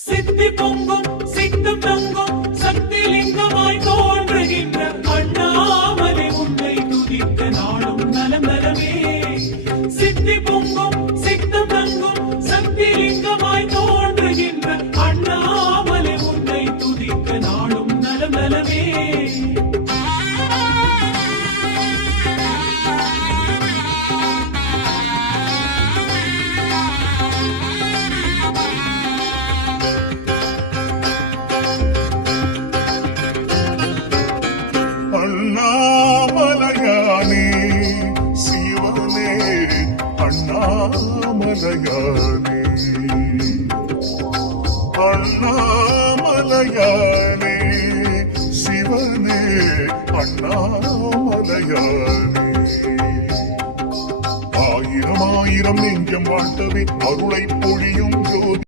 சித்தி பொங்கும் சித்தம் தங்கும் சக்தி லிங்கமாய் தோன்றுகின்ற அண்ணாமலை உன்னை துதிக்க நாளும் நலம் நலமே. சித்தி பொங்கும் சித்தம் தங்கும் சக்தி லிங்கமாய் தோன்றுகின்ற அண்ணாமலை உன்னை துதிக்க நாளும் நலம் நலமே. அண்ணாமலையானே சிவனே அண்ணாமலையானே அண்ணாமலையானே சிவனே அண்ணாமலையானே ஆயிரம் ஆயிரம் நெஞ்சம் வாழ்த்தவே அருளை பொழியும் ஜோதி